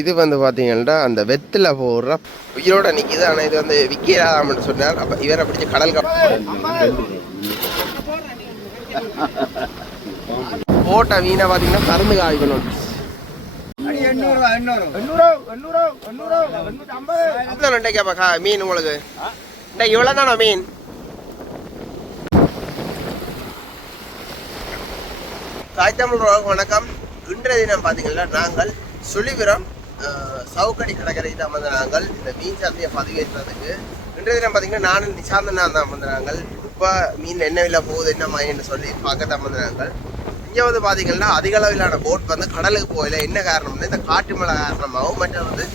இது வந்து பார்த்தீங்கன்னா அந்த வெத்தில் போடுற உயிரோட நிற்கிது ஆனால் இது வந்து விற்கலாம்னு சொன்னார். அப்போ இவரை பிடிச்ச கடல் கப்ப போட்ட மீனை பார்த்தீங்கன்னா கருந்து காய்க்கணும் மீன் உங்களுக்கு. இந்த இவ்வளோ தானே மீன் தாய்த்தமிழ் வணக்கம். இன்றைய தினம் பார்த்தீங்கன்னா நாங்கள் சுழிபுரம் சவுக்கடி கடற்கரை தான் வந்து நாங்கள் இந்த மீன் சந்தையை பதிவேற்றுறதுக்கு இன்றைய தினம் பார்த்தீங்கன்னா நானும் நிசாந்தனா தான் வந்து நாங்கள் இப்போ மீன் என்ன விலை போகுது என்ன மாதிரின்னு சொல்லி பார்க்க தான் வந்து நாங்கள் இங்கே வந்து பார்த்தீங்கன்னா அதிக அளவிலான போட் வந்து கடலுக்கு போகல. என்ன காரணம்னா இந்த காட்டு மழை காரணமாகவும் மற்ற வந்து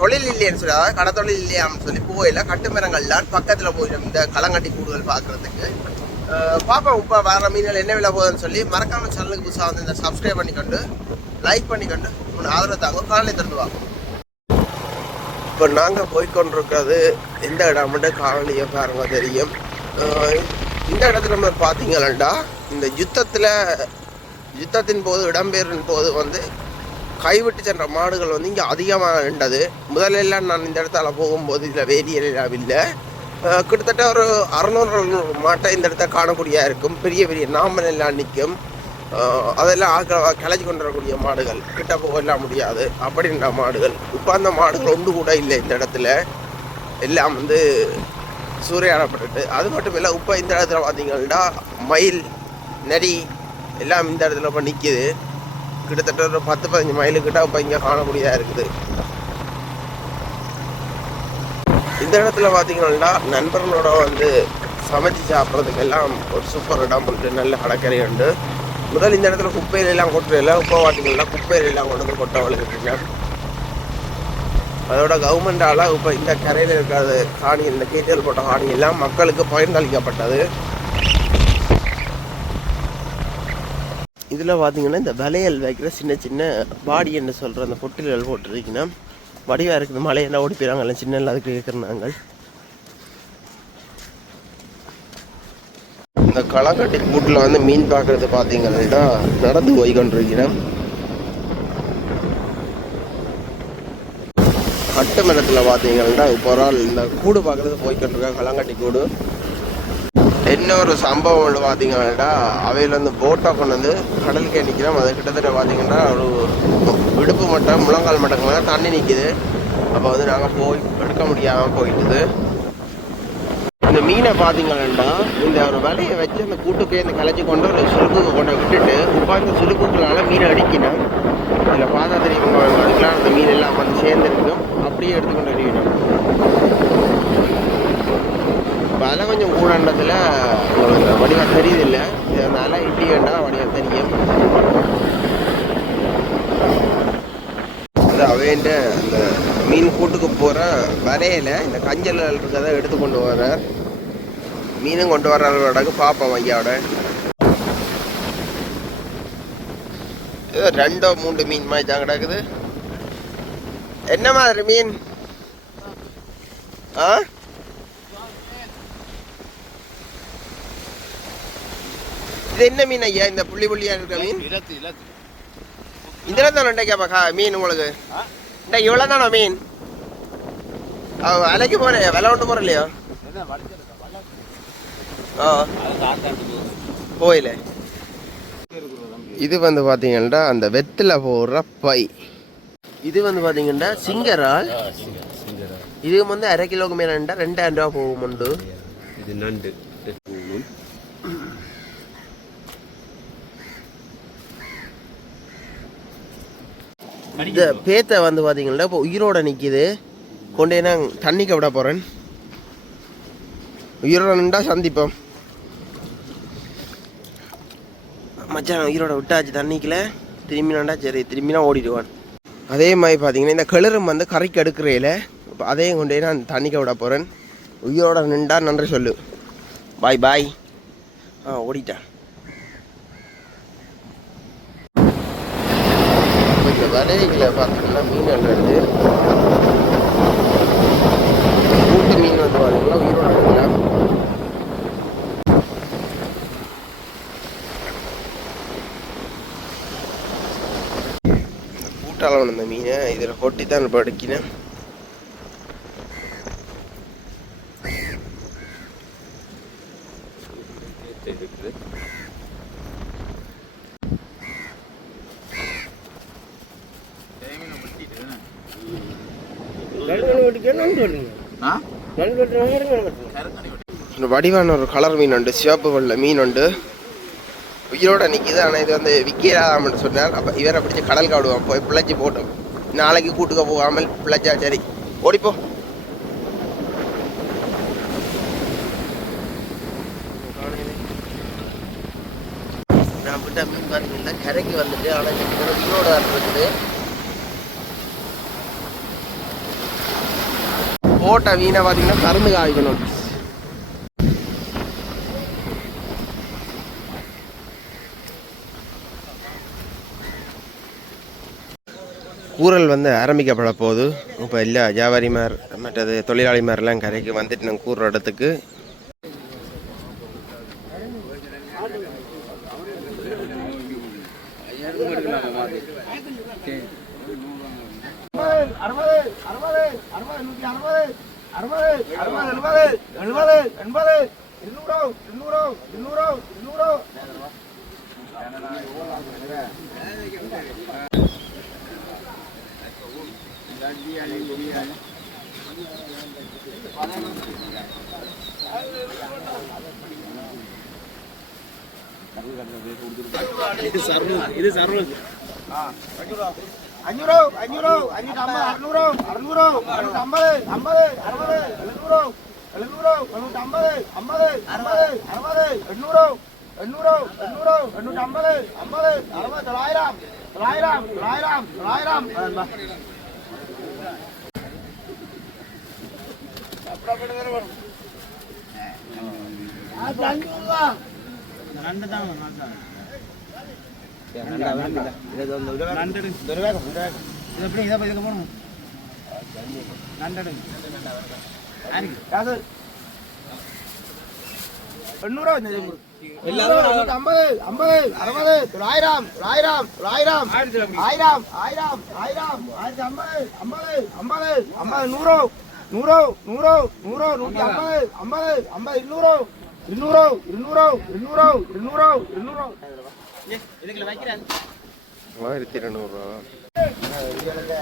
தொழில் இல்லைன்னு சொல்லி அதாவது கடத்தொழில் இல்லையான்னு சொல்லி போயில கட்டுமரங்கள்லாம் பக்கத்தில் போயிடும். இந்த களங்கட்டி கூடுதல் பார்க்குறதுக்கு. பார்ப்போம். இப்போ வேறு மீன்கள் என்ன விலை போகுதுன்னு சொல்லி மறக்காமல் சேனலுக்கு புதுசாக வந்து இந்த சப்ஸ்கிரைப் பண்ணிக்கொண்டு லைக் பண்ணிக்கொண்டு உங்களோட ஆதரவு தாங்க காலையில் திறந்து வாங்க இப்போ நாங்கள் போய்கொண்டிருக்கிறது எந்த இடம்? மட்டும் பாருங்க தெரியும்? இந்த இடத்துல நம்ம பார்த்தீங்கன்னா இந்த யுத்தத்தில் யுத்தத்தின் போது இடம்பெயரின் போது வந்து கைவிட்டு சென்ற மாடுகள் வந்து இங்கே அதிகமாக நின்றது. முதலெல்லாம் நான் இந்த இடத்துல போகும்போது இதில் வேதியியல் இல்லை. கிட்டத்தட்ட ஒரு அறநூறு அறுநூறு மாட்டை இந்த இடத்த காணக்கூடிய இருக்கும். பெரிய பெரிய நாமல் எல்லாம் நிற்கும் அதெல்லாம் ஆக்க கிளச்சி கொண்டு வரக்கூடிய மாடுகள். கிட்ட போகலாம் முடியாது. அப்படின்ற மாடுகள். இப்போ அந்த மாடுகள் ஒன்று கூட இல்லை இந்த இடத்துல. எல்லாம் வந்து சூறையாடப்பட்டுட்டு. அது மட்டும் இல்லை இப்போ இந்த இடத்துல பார்த்தீங்கன்னா மயில் நரி எல்லாம் இந்த இடத்துல இப்போ நிற்கிது கிட்டத்தட்ட ஒரு பத்து பதினஞ்சு மைலுக்கிட்ட இப்போ இங்கே காணக்கூடியதாக இருக்குது. இந்த இடத்துல பார்த்தீங்கன்னா நண்பர்களோட வந்து சமைச்சு சாப்பிட்றதுக்கெல்லாம் ஒரு சூப்பர் இடம் உண்டு நல்ல கடற்கரை உண்டு. முதல் இந்த இடத்துல குப்பையில எல்லாம் கொட்டுறதில்ல குப்பை பார்த்தீங்கன்னா குப்பையில எல்லாம் கொண்டு வந்து கொட்ட வளர்க்குறீங்க அதோட கவர்மெண்டால இப்போ இந்த கரையில் இருக்கிறது காணி இந்த கீட்டல் போட்ட காணி எல்லாம் மக்களுக்கு பகிர்ந்தளிக்கப்பட்டது இதில் பார்த்தீங்கன்னா இந்த வளையல் வைக்கிற சின்ன சின்ன பாடி என்று சொல்கிற அந்த பொட்டில்கள் போட்டிருக்கீங்கன்னா வடிவாக இருக்குது. மலையெல்லாம் ஓடி போயிறாங்கல்ல சின்ன அதுக்கு நாங்கள். இந்த களக்கட்டி கூட்டில் வந்து மீன் பார்க்கறது பார்த்தீங்கன்னா நடந்து போய் கொண்டிருக்கிறேன் கட்டு மரத்தில் பார்த்தீங்கன்னா இப்போ ஒரு ஆள் இந்த கூடு பார்க்கறது போய் கொண்டிருக்கேன் களங்கட்டி கூடு. என்ன ஒரு சம்பவம் ஒன்று பார்த்தீங்கன்னா அவையில் வந்து போட்டை கொண்டு வந்து கடலுக்கே நிற்கிறோம் அது கிட்டத்தட்ட பார்த்தீங்கன்னா ஒரு விடுப்பு மட்டம் முழங்கால் மட்டங்க மேலே தண்ணி நிற்கிது அப்போ வந்து நாங்கள் போய் எடுக்க முடியாமல் போயிட்டுது. இந்த மீனை பார்த்தீங்கன்னா இந்த ஒரு வலையை வச்சு அந்த கூட்டுக்கே இந்த கலைச்சி கொண்டு ஒரு சுருக்குக்கு கொண்டு விட்டுட்டு உட்காந்து சுருக்குக்களால் மீனை அடிக்கணும். இதில் பார்த்தா தெரியும் அதுக்கெலாம் அந்த மீன் எல்லாம் வந்து சேர்ந்துருக்கும் அப்படியே எடுத்துக்கொண்டு இப்போ அதெல்லாம் கொஞ்சம் கூடன்றதுல உங்களுக்கு வடிவம் தெரியுது அதனால் அதனால இப்படி வேண்டாம் வடிவம் தெரியும். அந்த அவைண்ட அந்த மீன் கூட்டுக்கு போகிற வரையில் இந்த கஞ்சல் இருக்கிறத எடுத்து கொண்டு வர மீனும் கொண்டு வர்றவரோடக்கு பார்ப்போம் ஐயாவோட ஏதோ ரெண்டோ மூன்று மீன் மாதிரி தான் கிடக்குது. என்ன மாதிரி மீன்? ஆ? இது என்ன மீன் ஐயா இந்த புள்ளி புள்ளியா இருக்க மீன்? இலத்து இலத்து இதுல தான் கேப்பா மீன் உங்களுக்கு? இந்த இவ்வளவு தானோ மீன்? அவ விலைக்கு போறே விலை ஒன்று காத்தாண்டு போகுது போயில. இருக்கிற இது வந்து பாத்தீங்கன்னா அந்த வெத்தில போடுற பை. இது வந்து பாத்தீங்கன்னா சிங்கரால். சிங்கரா இது வந்து அரை கிலோக்கு மேலண்டா ரெண்டாயிரம் ரூபா போகும் உண்டு. இது நண்டு. இந்த பேத்தை வந்து பாத்தீங்கன்னா இப்போ உயிரோட நிக்குது. கொண்டே நான் தண்ணிக்க விட போறேன். உயிரோட நின்றா சந்திப்போம். மச்சான் உயிரோட விட்டாச்சு தண்ணிக்கல திரும்பி நண்டா சரி திரும்பினா ஓடிடுவான். அதே மாதிரி பார்த்தீங்கன்னா இந்த கிளறும் வந்து கரைக்கு எடுக்கிறேல இப்போ அதையும் கொண்டே நான் தண்ணிக்க விட போகிறேன் உயிரோட நின்றா நன்றி சொல்லு. பாய் பாய். ஆ ஓடிட்டான். வலைகளை பார்த்தீங்கன்னா மீன் அள்ளுறது கூட்டு மீன் வந்து பார்த்தீங்கன்னா உயிரோடு கூட்டாளம் வந்த மீனை இதில் கொட்டி தான் இப்போ வடிவான ஒரு கலர் மீன் உண்டு சிவப்பு வெள்ளை மீன் உண்டு. உயிரோட நிற்கிது ஆனால் இது வந்து விற்கிறாமன்னு சொன்னார். அப்போ இவரை பிடிச்சி கடல் காடுவான் போய் பிழைச்சி போட்டோம். நாளைக்கு கூட்டுக்க போகாமல் பிழைச்சா சரி. ஓடிப்போ. நான் விட்ட மீன் பார்த்தீங்கன்னா கரைக்கு வந்துட்டு ஆனால் இந்த உயிரோட இருக்குது. போட்ட மீனை பார்த்தீங்கன்னா கருந்து காய்க்கணும். கூறல் வந்து ஆரம்பிக்கப்பட போகுது இப்போ எல்லா வியாபாரிமார் மற்றது தொழிலாளிமாரெலாம் கரைக்கு வந்துட்டு நாங்கள் கூறுற இடத்துக்கு എണ്ണൂറ് എണ്ണൂറ് എണ്ണൂറ്റി അമ്പത് അമ്പത് അറുപത് തൊള്ളായിരം തൊള്ളായിരം തൊള്ളായിരം തൊള്ളായിരം எப்படி இதை இதுக்கு போகணும் நண்டடு காசு எண்ணூறுவா ஐம்பது ஐம்பது அறுபது தொள்ளாயிரம் தொள்ளாயிரம் தொள்ளாயிரம் ஆயிரம் ஆயிரம் ஆயிரம் ஆயிரத்தி ஐம்பது ஐம்பது ஐம்பது ஐம்பது நூறு நூறு நூறு நூறு நூற்றி ஐம்பது ஐம்பது ஐம்பது இருநூறு இருநூறு இருநூறு இருநூறு இருநூறு இருநூறு. ஆயிரத்தி இரநூறுவா இல்ல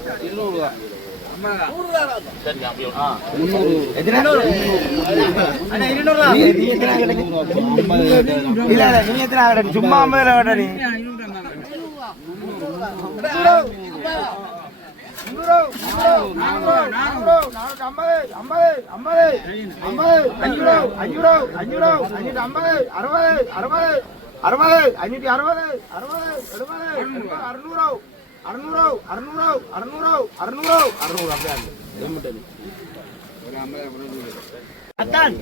ഇരുന്നൂറ് രൂപ ചുമ്മാ അമ്പത് രൂപ കേട്ടോ നീ അറുപത് അറുപത് അഞ്ഞൂറ്റി അറുപത് അറുപത് എഴുപത് അറുന്നൂറ് அறுநூறு அறுநூறு அறுநூறு அறுநூறு. அறுநூறு அப்படியே அதான்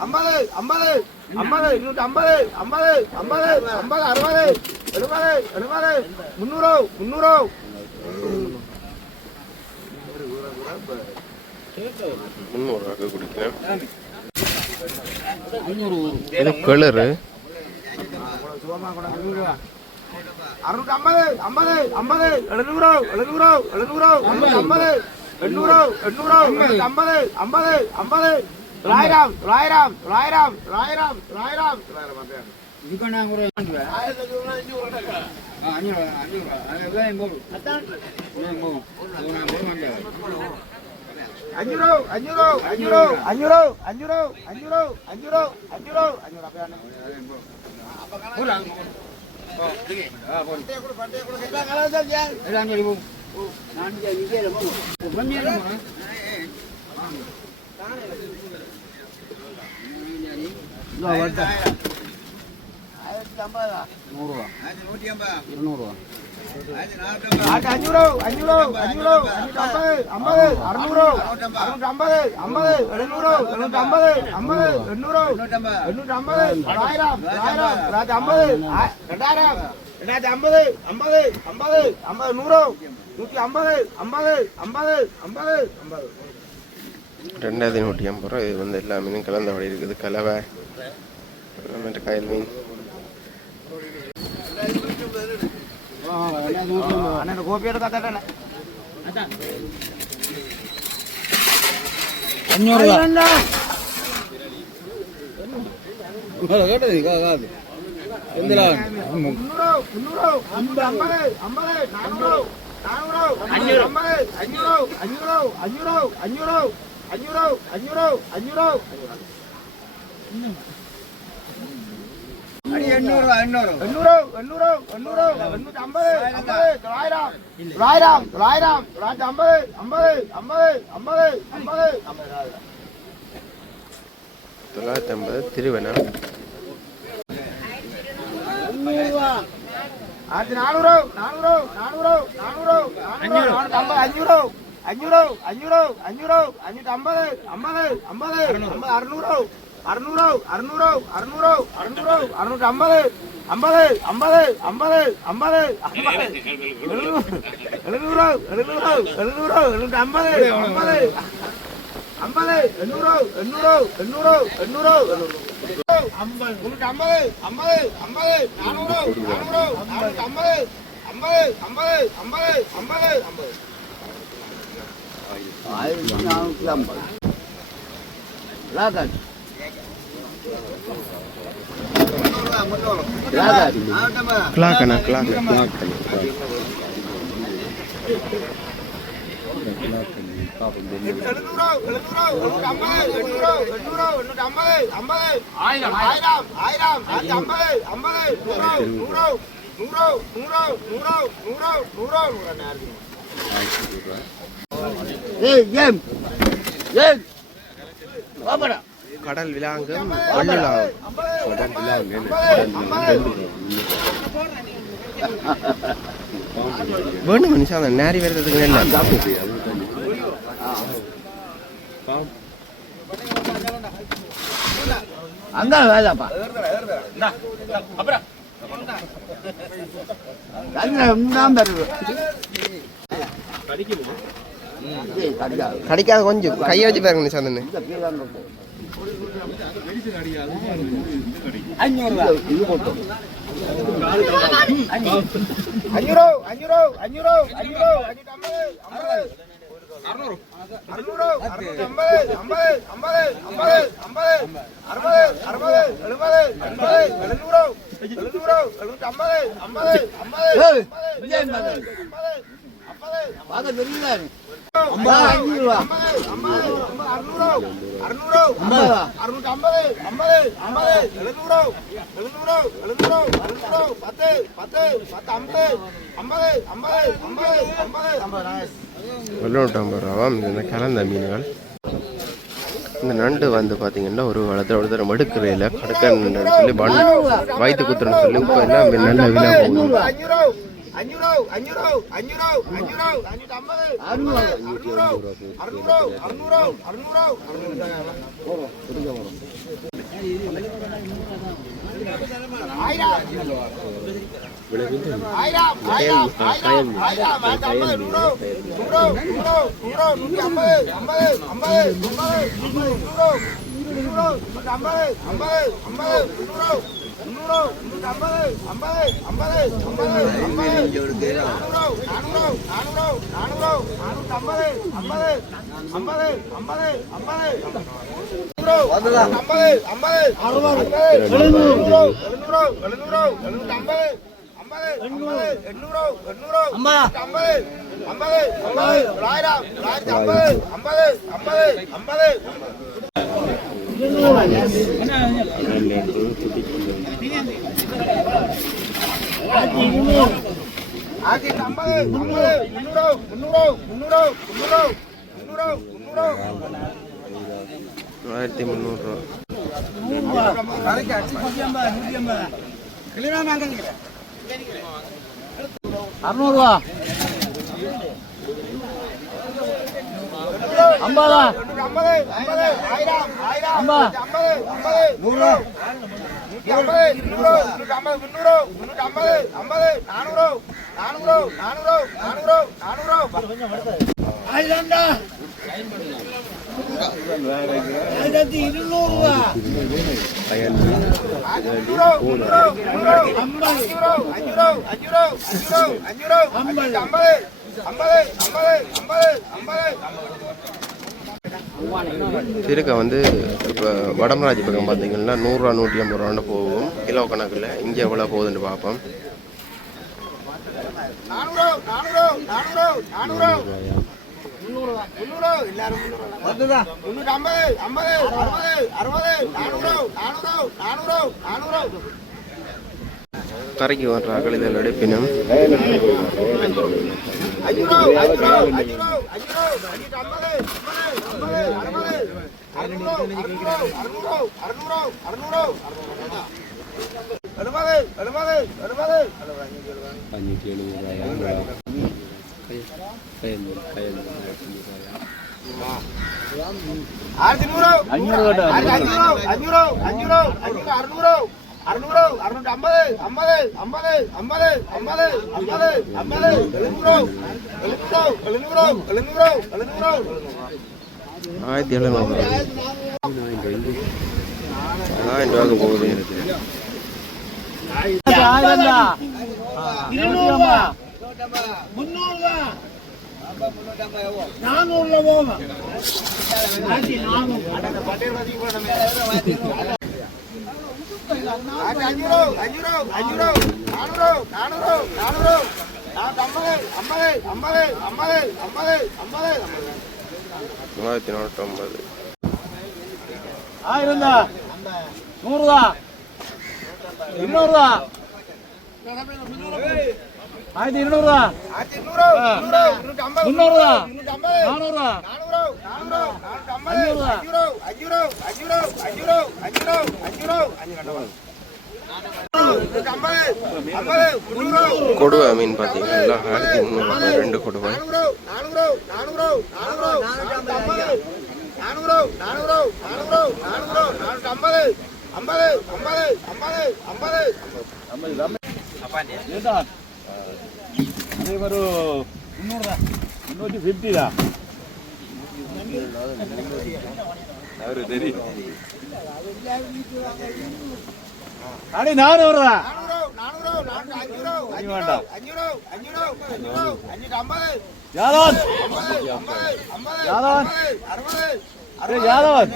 ஐம்பது ஐம்பது ஐம்பது இருநூற்றி ஐம்பது ஐம்பது ஐம்பது ஐம்பது அறுபது எழுபது எழுபது முன்னூறு முன்னூறு முந்நூறுவாக்கு குடிக்கிறேன் கலரு அறுநூற்றி ஐம்பது ஐம்பது ஐம்பது எழுநூறு எழுநூறு எழுநூறு ஐம்பது எண்ணூறு எண்ணூறு ஐம்பது ஐம்பது ஐம்பது. ராயராம் ராயராம் ராயராம் ராயராம் ராயராம். இதுக்கு நான் கூட அஞ்சூறு அஞ்சூறு அஞ்சூறு அஞ்சூறு அஞ்சூறு அஞ்சூறு அஞ்சூறு அஞ்சூறு அஞ்சூறு நூறுரூவா இருநூறுவா ஆயிரத்தி அஞ்சூறு அஞ்சூறு அஞ்சூறு அஞ்சூற்றி ஐம்பது ஐம்பது அறுநூறு அறுநூற்றி ஐம்பது ஐம்பது எழுநூறு எழுநூற்றி ஐம்பது ஐம்பது எண்ணூறு எண்ணூற்றி ஐம்பது தொள்ளாயிரம் தொள்ளாயிரம் தொள்ளாயிரத்தி ஐம்பது ரெண்டாயிரம் ரெண்டாயிரத்தி ஐம்பது ஐம்பது ஐம்பது ஐம்பது நூறு நூற்றி ஐம்பது ஐம்பது ஐம்பது ஐம்பது ஐம்பது ரெண்டாயிரத்தி நூற்றி ஐம்பது ரூபா இது வந்து எல்லா மீனும் கலந்தபடி இருக்குது கலவை அப்புறமேட்டு கயல் மீன் അണ്ണനെ കോപ്പിയുടെ കത്തട്ടെ അഞ്ഞൂറ് കേട്ടത് കാത് എന്തിനാ അഞ്ഞൂറ് അഞ്ഞൂറ് അഞ്ഞൂറ് അഞ്ഞൂറ് அஞ்சூறு எண்ணூறு எண்ணூறு எண்ணூறு எண்ணூறு எண்ணூத்தி ஐம்பது ஐம்பது தொள்ளாயிரம் தொள்ளாயிரம் தொள்ளாயிரம் தொள்ளாயிரத்தி ஐம்பது ஐம்பது ஐம்பது ஐம்பது ஐம்பது ஐம்பது தொள்ளாயிரத்தி ஐம்பது திருவண்ணா ஆயிரத்தி நானூறு நானூறு நானூறு நானூறு நானூறு நானூத்தி ஐம்பது அஞ்சூறு அஞ்சூறு அஞ்சூறு அஞ்சூறு அஞ்சூத்தி ஐம்பது ஐம்பது ஐம்பது ஐம்பது அறுநூறு அறுநூறு அறுநூறு அறுநூறு அறுநூறு அறுநூற்றி ஐம்பது ஐம்பது ஐம்பது ஐம்பது ஐம்பது எழுநூறு எழுநூறு எழுநூறு எழுநூறு எழுநூற்றி ஐம்பது ஐம்பது ஐம்பது எண்ணூறு எண்ணூறு எண்ணூறு எண்ணூறு ஐம்பது முன்னூற்றி ஐம்பது ஐம்பது ஐம்பது நானூறு நானூறு நானூற்றி ஐம்பது ஐம்பது ஐம்பது ஐம்பது ஐம்பது ஐம்பது ஆயிரத்தி நானூற்றி ஐம்பது ராகன் ராகன் கிளாக்கண்ணா கிளாக் எழுநூறு எண்ணூற்றி ஐம்பது ஐம்பது ஆயிரம் ஆயிரம் ஆயிரம் ஆயிரத்தி ஐம்பது ஐம்பது நூறு நூறு நூறு நூறு நூறு நூறு நூறு நூறு நேரம் ஏய் ஏம் ஏய் வாபடா கடல் விலாங்கம் கடல் விலாங்கம் வேணும் அந்த நேரி வருதுக்கு நல்ல அங்க வேலைப்பா கடிக்காது. கடிக்காத கொஞ்சம். கையை வச்சு பாருங்க மனுஷன் അഞ്ഞൂറ് അഞ്ഞൂറോ അഞ്ഞൂറോ അഞ്ഞൂറോ അഞ്ഞൂറോ അറുന്നൂറ് അറുന്നൂറ് അമ്പത് അമ്പത് അമ്പത് അമ്പത് അമ്പത് അറുപത് അറുപത് എഴുപത് എൺപത് എഴുന്നൂറോ എഴുന്നൂറോ എഴുന്നൂറ്റമ്പത് അമ്പത് അമ്പത് അമ്പത് അമ്പത് எழுநூற்றம்பது கலந்த மீன்கள்? இந்த நண்டு வந்து பார்த்தீங்கன்னா ஒரு வளத்தில் ஒரு தரம் எடுக்கிற இல்லை. கடற்கன்னு சொல்லி வயிற்று குத்துறன்னு சொல்லி இப்போ எல்லாம் நல்ல விழா போகுது. അഞ്ഞൂറോ അഞ്ഞൂറോ അഞ്ഞൂറോ അഞ്ഞൂറോ അഞ്ഞൂറ്റമ്പത് അറുന്നൂറോ അറുന്നൂറോ അറുന്നൂറോ അറുന്നൂറോ അറുന്നൂറോ അമ്പത് അമ്പത് അമ്പത് അമ്പത് അമ്പത് ஐம்பது ஐம்பது ஐம்பது துடிப்பில்லை என்பது தொள்ளாயிரத்தி முந்நூறுரூவா அறுநூறுவா ஐம்பதா ஐம்பது ஐம்பது ஆயிரம் ஆயிரம் ஐம்பது ஐம்பது நூறு நூற்றி ஐம்பது இருநூறு நூற்றி ஐம்பது முந்நூறு முந்நூற்றி ஐம்பது ஐம்பது நானூறு நானூறு நானூறு நானூறு நானூறு ஆயிரம்டா ஆயிரத்தி இருநூறுவா அஞ்சூறு முந்நூறு முந்நூறு ஐம்பது அஞ்சூறு அஞ்சூறு அஞ்சூறு அஞ்சூறு அஞ்சூறு ஐம்பது ஐம்பது ஐம்பது ஐம்பது ஐம்பது திருக்க வந்து இப்போ வடமராஜ் பக்கம் பார்த்தீங்கன்னா நூறுரூவா நூற்றி ஐம்பது ரூபான்னு போகும். கிலோ கணக்கில் இங்கே எவ்வளோ போகுதுன்னு பார்ப்போம் கரைக்கு வர்றார்கள் இதில் எடுப்பினும் அஞ்சூறு அஞ்சூறு அஞ்சூறு அஞ்சூறு அஞ்சூற்றி அறுநூறு அறுநூற்றி ஐம்பது ஐம்பது ஐம்பது ஐம்பது ஐம்பது ஐம்பது ஐம்பது எழுநூறு எழுநூறு எழுநூறு எழுநூறு எழுநூறு. ஆயிரத்தி எழுநூறு. ஆயிரம் ரூபாய்க்கு போகுது. நானூறுல போகும் அஞ்சூறு அஞ்சூறு அஞ்சூறு நானூறு நானூறு நானூறு ஐம்பது ஐம்பது ஐம்பது ஐம்பது ஐம்பது ஐம்பது மூவாயிரத்தி நூற்றம்பது ஆயிரம் நூறுவா இருநூறுவா ஆயிரத்தி இருநூறுவா முன்னூறுவா நானூறுவா அஞ்சூறுவா கொடுவா மீன் பார்த்தீங்கன்னா ஆயிரத்தி முந்நூறு ரெண்டு கொடுவா ஐம்பது ஐம்பது ஐம்பது ஐம்பது அதே மாதிரி முந்நூறு முந்நூற்றி ஃபிஃப்டி தான் அவரு தெரியும் அடி நானூறு அஞ்சூறு ஐம்பது யாதவன் அறுபது ஏய், யாதவன்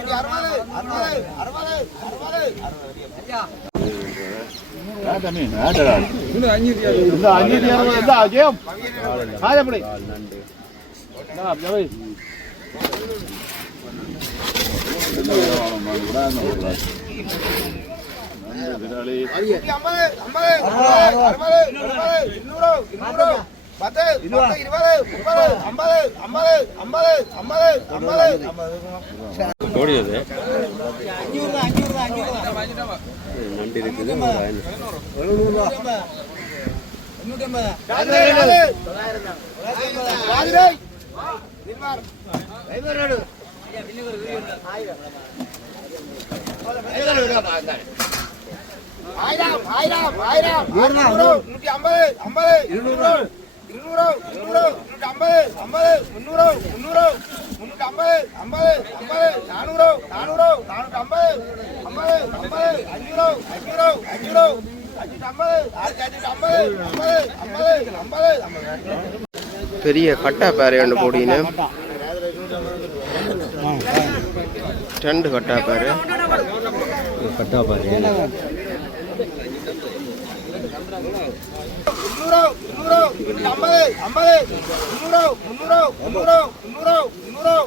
பத்து பத்து இருபது முப்பது ஐம்பது ஐம்பது ஐம்பது ஐம்பது ஐம்பது கோடி அது நண்டு இருக்குது ஆயிரம் ஆயிரம் ஆயிரம் நூற்றி ஐம்பது ஐம்பது இருநூறு இருநூறு இருநூறு நூற்றி ஐம்பது ஐம்பது முந்நூறு முந்நூறு முந்நூற்றி ஐம்பது ஐம்பது ஐம்பது நானூறு நானூறு நானூற்றி ஐம்பது ஐம்பது ஐம்பது அஞ்சூறு அஞ்சூறு அஞ்சூறு பெரிய கட்டா பேரை ஒன்று போடின்னு. ரெண்டு கட்டா பேரு. கட்டா பாரு முந்நூறு முந்நூற்றி ஐம்பது ஐம்பது முந்நூறு முந்நூறு முந்நூறு முந்நூறு.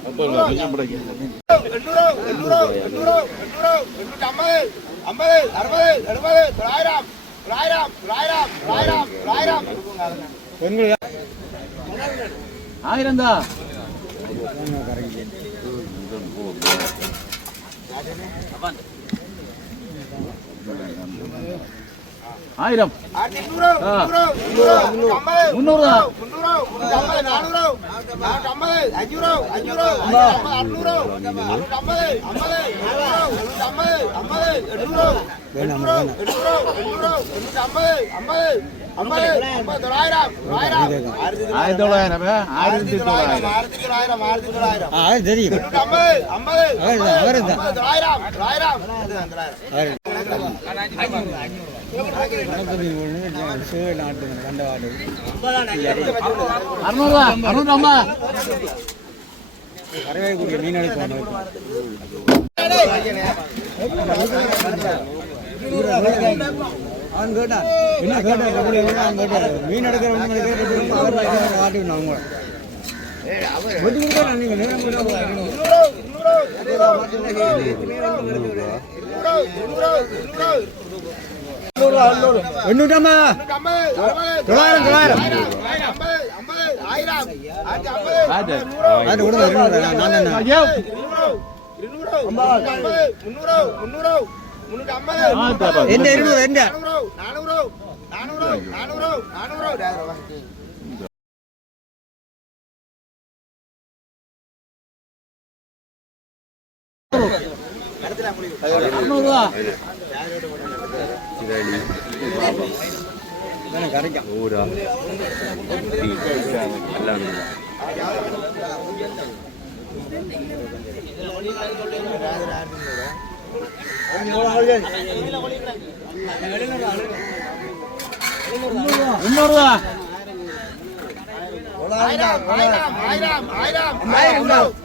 முந்நூறு ஐம்பது அறுபது எழுபது தொள்ளாயிரம் தொள்ளாயிரம் தொள்ளாயிரம் தொள்ளாயிரம் தொள்ளாயிரம் ஆயிரம் தான் ஆயிரம் முந்நூறு ஆயிரத்தி தொள்ளாயிரம் ஆயிரத்தி தொள்ளாயிரம் ஆயிரத்தி தொள்ளாயிரம் தெரியும் தொள்ளாயிரம் தொள்ளாயிரம் வரவேற்கக்கூடிய மீனடைப்பு அவன் கேட்டான் என்ன கேட்டான் அவன் கேட்டான் மீன் எடுக்கிறவங்க காட்டிவிடும் அவங்க வெட்டி கொடுத்தா நீங்கள் நேரம் போட்டு எண்ணூற்றம்பது தொள்ளாயிரம் தொள்ளாயிரம் என்ன இருநூறு என்ன நானூறு நானூறு நானூறு நானூறு அறுநூறுவா ஊரா எல்லாம் முன்னூறு ரூபா ஆயிரம் ஆயிரம் ஆயிரம் ஆயிரம் ஆயிரம்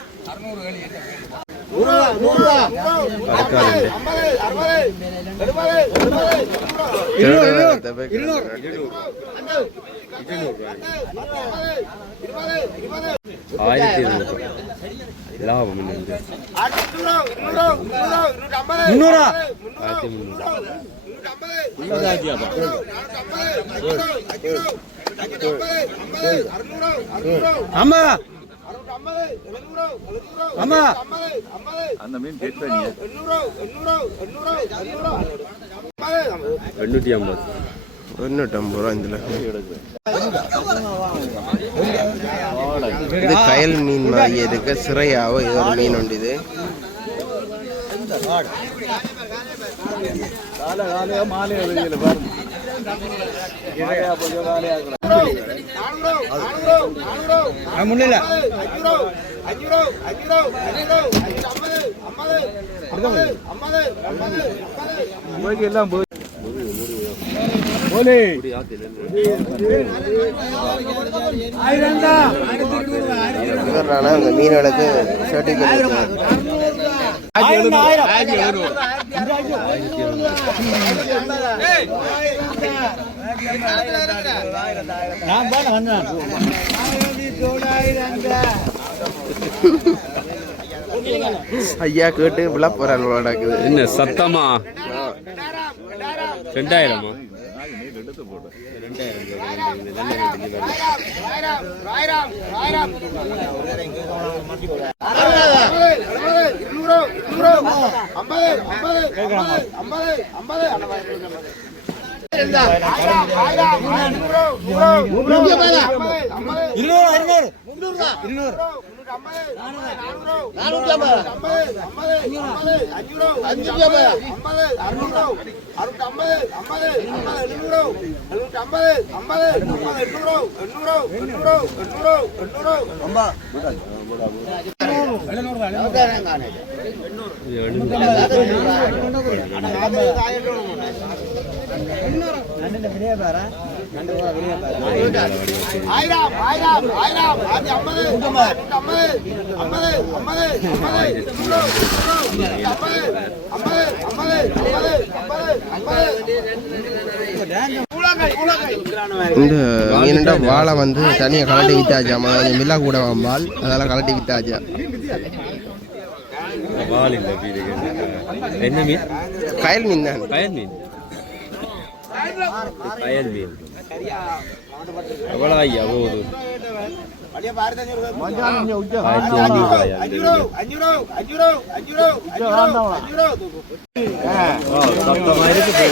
ஆயிரத்தி இருநூறு லாபம் முன்னூறா ஆயிரத்தி முன்னூறு அம்மா ஆமா அந்த மீன் கேட் பண்ணிய எண்ணூற்றி ஐம்பது ரூபா இதில் இது கயல் மீன் மாதிரி இருக்கு சிறையாவோ இது ஒரு மீன் உண்டு இது காலை பாருங்க முன்னில. அந்த மீனவளுக்கு சர்டிபிகேட் ஆயிரம் ஆயிரம் நான் பாட வந்தேன் ஐயா கேட்டு விழப்போறான் நடக்குது. என்ன சத்தமா? ரெண்டாயிரமா? ஐம்பது ஐம்பது ஐம்பது ஐம்பது இருநூறு இருநூறு. இருநூறு நானூத்தி ஐம்பது ஆயிரம் ஆயிரம் ஆயிரம். ஆயிரத்தி ஐம்பது ஐம்பது ஐம்பது ஐம்பது ஐம்பது. ஐம்பது ஐம்பது ஐம்பது ஐம்பது ஐம்பது ஐம்பது. இந்த ஏனென்றா வாழை வந்து தனியாக கலட்டி வித்தாச்சாமா கொஞ்சம் மில்லா கூட வாம்பால் அதெல்லாம் கலட்டி வித்தாச்சா. என்ன மீன்? கயல் மீன் தான். கயல் மீன். கயல் மீன். എവളായി അവത്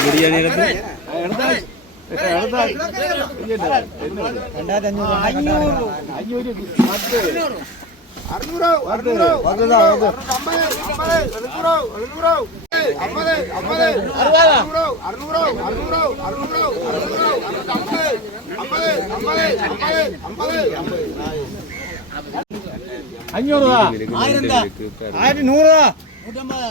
ബിരിയാണി അഞ്ഞൂറ് അറുന്നൂറ് അറുന്നൂറ് അമ്പത് അമ്പത് എഴുന്നൂറ് എഴുന്നൂറ് ஐயா போகுது ஆயிரத்தி ஐநூறு ரூபாயா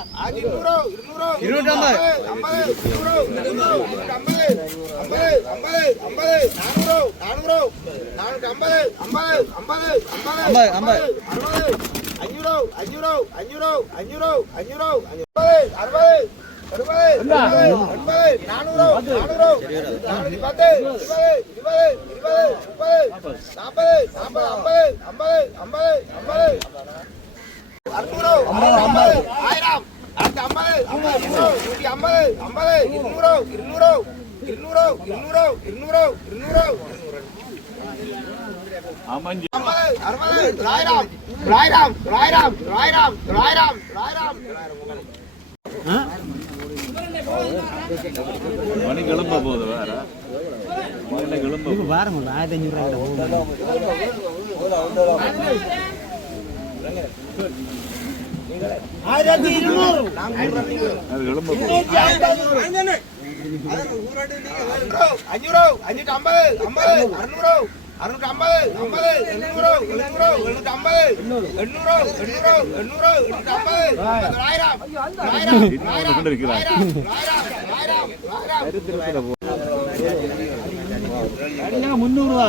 சத்தமாக இருக்கு இப்போ பிரியாணி இருக்கு அஞ்சூறு ரூபா இருக்கு, ஆயிரம் இருக்கு, தான் இருக்கு, பாரு. மணி கிளம்ப போகுது வேற மணி கிளம்ப வேற ஆயிரத்தி அஞ்சூறு ஆயிரத்தி இருநூறு அது கிளம்ப போகுது இன்னொன்று கொண்டு இருக்கிறார் முந்நூறு ரூபா எண்ணூறு ரூபா ஏய், தொள்ளாயிரம் தரண்டா ஆயிரத்தி நூறு ரூபா இருநூறு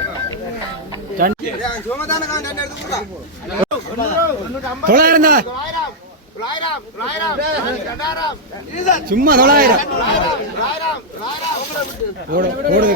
தொள்ளாயிரம் சும்மா தொள்ளாயிரம். ஓடு ஓடுது